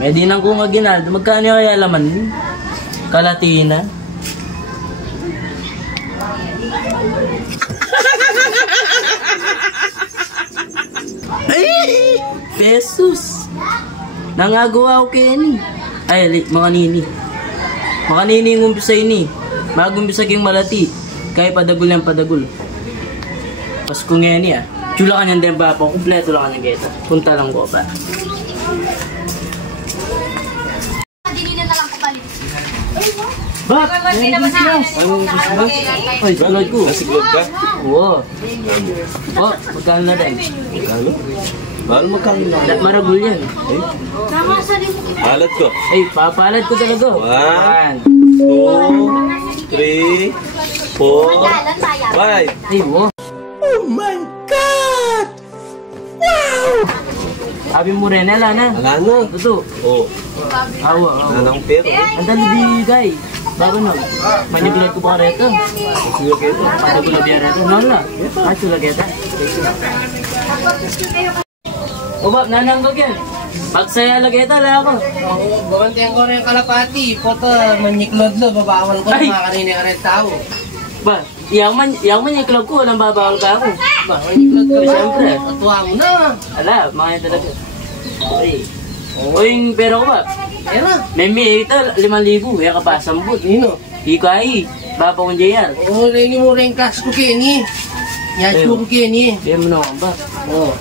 May di nang kung maginaldo. Magkano kaya laman? Kalatina. Ay! Pesos! Nangagawa ko Kenny. Ay, mga nini. Mga nini yung umpisa ini. Mag-umpisa kayong malati. Kaya padagul yan padagul. Pasko ngayon niya. Chula ka niyan din ba po? Kompleto lang ka ng geta. Punta lang ko ba? Dinina na lang ko balik. Bak! Hindi naman na. Ay, siglod ko. Nasiglod ka? Oo. Oh, magkano na rin? Magkano? Mahal magkano na? Maragul yan. Alat ko. Ay, papalad ko talaga. 1, 2, 3, 4, 5. Ay, wow. Oh my God! Wow! Sabi mo rin, ala na. Ala na. Ito. Oo. Awa, awa. Nanang pero. Ang dali bigay. Bago na. Manibulat ko pa rito. Sige kayo. Manibulat biya rito. Nala. Acho lageta. Obab, nananggog yan. Pagsaya lageta, ala ako. Babantayan ko rin yung kalapati. Poto, manyiklod-lo. Babawal ko ng mga kanina ka rin tao. Ba, yang man yung club ko, walang babawal ka ako. Ba, manyiklod ko. Siyempre. Patuwa mo na. Ala, mga yan talaga. Okay. O yung pera ko ba? Ayan na. May ito, 5,000. Kaya ka pa, 10. Nino? Ikay. Bapa kong JR. Oo, rin mo rin cash ko, Kenny. Yacho ko, Kenny. Kaya mo naman ba? Oo.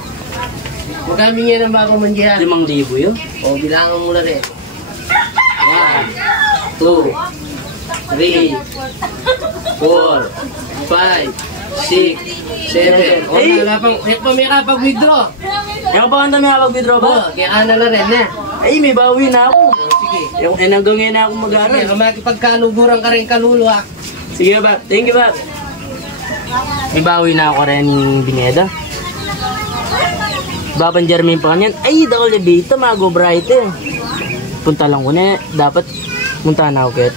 Magkami nga ng bago mandiyan. 5,000 yun? O, bilangan mo na rin. 1, 2, 3, 4, 5, 6, 7. O, may kapag-withdraw. Kaya pa kanta may kapag-withdraw ba? O, kaya ka na rin, na. Ay, may bawi na ako. Sige. Yung hanggang ngayon na ako mag-aaral. Sige, makipagkaluguran ka rin kaluluwa. Sige ba? Thank you ba? May bawi na ako rin yung Bineda. Baban Jermaine pa kanyan. Ay, daw lebita, mago bright eh. Punta lang ko na. Dapat punta na ako kaya.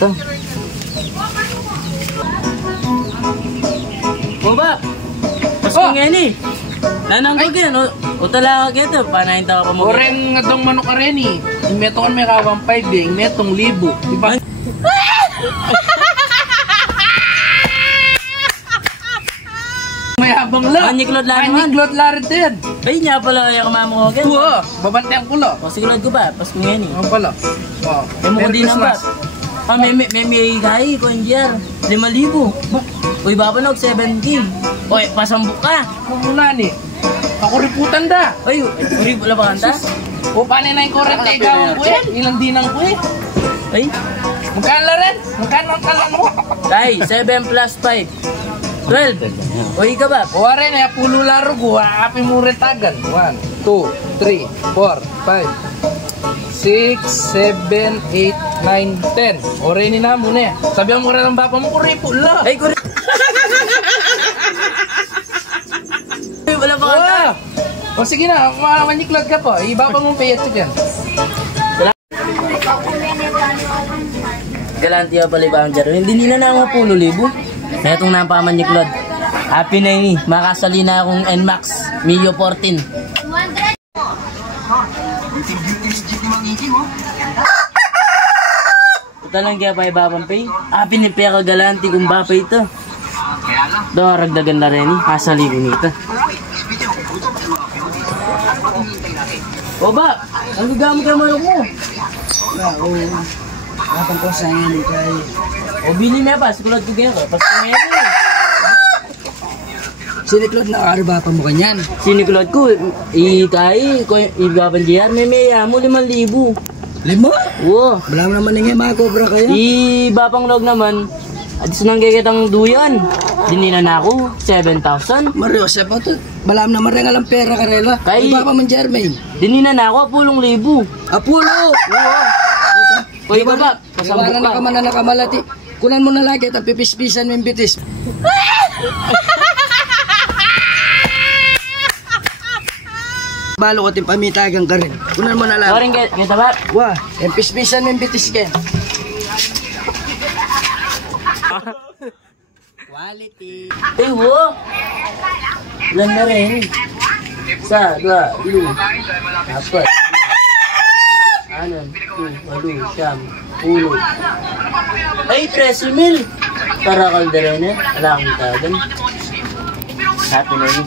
O ba? Pasko ngayon eh. Nananggog yan. O talaga kaya. Panahin tawa pa mo. Oren nga tong manok ka rin eh. Yung metong may kawang 5 eh. Yung metong 1,000. Diba? May habang lang. Anyiklod lang naman. Anyiklod larit din. Ay, niya pala kaya kumamo ko kaya. Oo. Babantayan ko lang. O sigurad ko ba? Pasko ngayon eh. Ano pala? Oo. May mukha din naman. Ah, may gay ko NGR. 5,000. Uy, babanog 7K. Uy, pasambok ka. Kumulan eh. Ako riputan da. Uy, uri pula ba kanta? O paano na yung korek na ikaw ko eh? Ilang dinang ko eh? Ay, Magkano la rin? Magkano ang kalan mo? tay, 7 plus 5. 12. Uy, ka ba? O rin eh, pulo laro ko. Aapin mo rin tagan. 1, 2, 3, 4, 5, 6, 7, 8, 9, 10. O rin na muna eh. Sabihan mo rin ang bapa mo, kuripo la. Ay, kuri... Uy, wala ba kanta? O sige na, manyiklod ka po. Ibaba mo payat siya dyan. Galanti pa pala ibang dyan. Hindi nila na mga 10,000. Netong napaman ni Claude. Happy na yun eh. Makasali na akong NMAX. Mio 14. Ito lang kaya pa ibabang pay. Happy ni Peka Galanti kung ba pa ito. Doon ragdagan na rin eh. Kasali ko nito. O ba? Ang gagamit ka manok mo? Kapag ko sa ngayon kay... O bili mo pa, sigurad ko kaya ko. Pasko ngayon eh. Siniklod na arba pa mo kanyan. Sinikulad ko, ikay, ibabang JR, may mo 5,000. 5? Oo. Wala mo naman nga mga cobra kayo. Ibabang log naman, adis nang gagitang duyan. Dinina na ako, 7,000. Mario, siya pa ito. Balam na marenga lang pera karela. Kay- Iba pa man Jermaine. Dinina na ako, 10,000. Apulo! Oo. O ikaw ba, pasambok Iwanan na ka. ka man na nakamalati. Kunan mo na lagi at pipispisan mo yung bitis. Balo ko tin pamitagang ka rin. Kunan mo na lang. Sorry, kita ba? Wah, yung pispisan mo yung bitis ka. Quality. Eh, wo. Ilan na rin. 1, 2, 3, 4, 5, 6, 7, 8, 9, 10. Anan, 2, 8, siyam, 1. Ay, 13,000. Para kaldera na. Wala akong tagan. Happy na yun.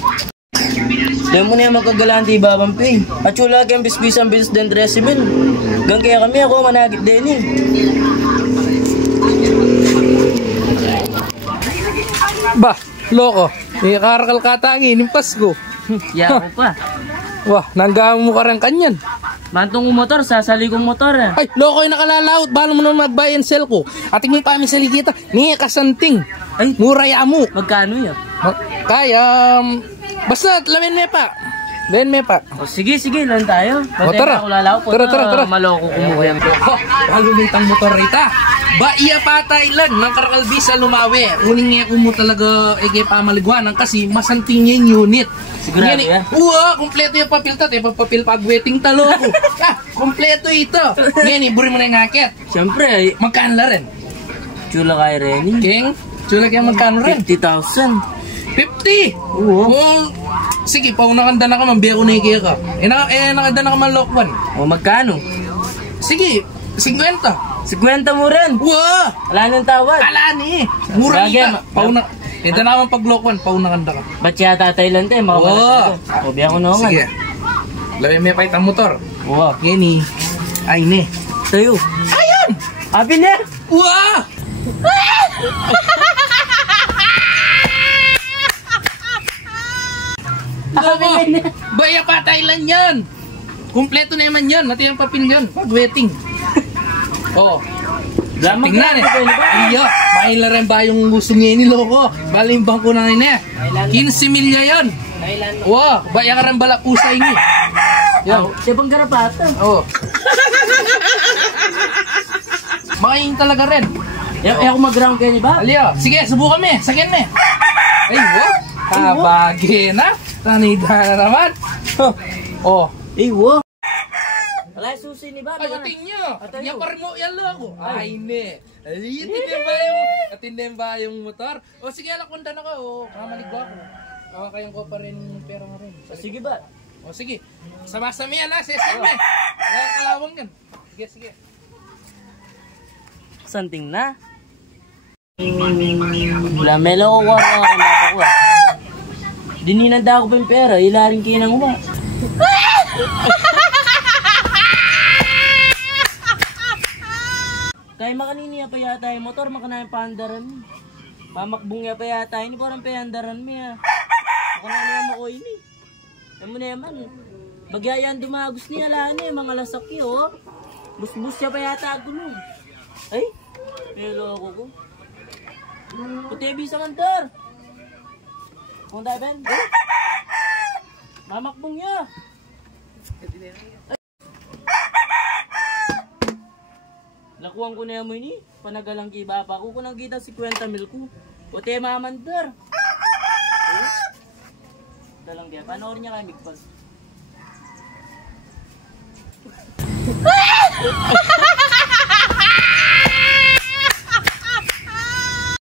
Dahil mo na yung magkagalaan di babampi. At yung lagi ang bisbis ang bilis din 13,000. Gang kaya kami ako managit din eh. Bah, loko. May karakal katangin, yung Pasko. Ya ako pa. Wah, nanggaang mo ka rin kanyan. Mantong motor, sasali kong motor eh. Ay, loko yung nakalalaot. Bala mo naman mag-buy and sell ko. Ating mo pa kami sa ligita. Niya kasanting. Ay, Muraya mo. magkano yan? Kaya, basta, lamin me pa. Lamin me pa. O, sige, sige, lang tayo. O, tara. Ako lalaw po. Tara. Maloko kumuha yan. Halumintang motor rita. Ba iya pa Thailand ng karakalbisa lumawi. Uning nga ko mo talaga pamaligwanan kasi masanting niya yung unit. Sigurado yan? Uwa, kompleto yung papel tat. Papil pag-wetting talo ko. Kompleto ito. Yan, iburi mo na yung akit. Siyempre, Magkano la rin? chula kay Renny. King, chula kaya magkano rin? 50,000. 50! Oo. Sige, paunakanda na ka, mambiya ko na ikaya ka. Nakanda na ka man lokban. O, magkano? Sige, 50. 50 mo rin. Wow! Wala nang tawad. Ala ni! Mura Lagi, ka. Pauna. Ito na naman paglokwan, paunakanda ka. Ba't siya Thailand eh? Makabalat ako. O, biya ko na nga. Sige. Lawin may pait ang motor. Oo. Yan eh. Ay ne. Tayo. Ayan! Happy na! Wow! Loko! Baya pa Thailand yan! Kumpleto na naman yan. Natin ang papel yan. Pag-wetting. Oo. Lamang Tingnan eh. Iya. Mahal na rin ba yung gusto niya ni Loko? Bali yung bangko na rin eh. 15 milya yan. Wow. Baya ka rin bala pusay niya. Yan. Siya pang garapata. Oo. Makain talaga rin. Ako mag-ground kayo ni ba? Aliyo. Sige, subukan mo eh. Sagyan mo eh. Ay, wow. Kabagi na. Tanida na naman. Oh. Eh, wow. Wala yung susi ni ba? Ay, ating nyo. Atayo. Niya pa rin mo yan loko. Ay, ne. Ay, atin ba yung motor? O, sige, alakundan ako. O, kamaligwa ko. Kayang ko pa rin pera nga rin. Sige ba? O, sige. Sama-sami yan ha. Sesame. Wala kalawang yan. Sige, sige. Santing na. Wala, melo ko ko ang mapa ko. Dininanda ko pa yung pera, ilaring kinang uwa. Kaya makanini pa yata yung motor, makanayan paandaran mo. Mamakbong ya pa yata, ini parang paandaran mo ya. Makanayan mo ko ini. Alam mo na yaman. Bagyayan dumagos niya lang eh, mga lasaki oh. Bus-bus siya pa yata gulo. Ay, melo ko ko. Puti bisa kantor. Kung tayo Ben, mamakbong niya. Lakuan ko na mo ini, panagalang kiba pa ko nang kita 50 mil ko. Puti mamandar. Dalang dia, panoorin niya kay Big Paul.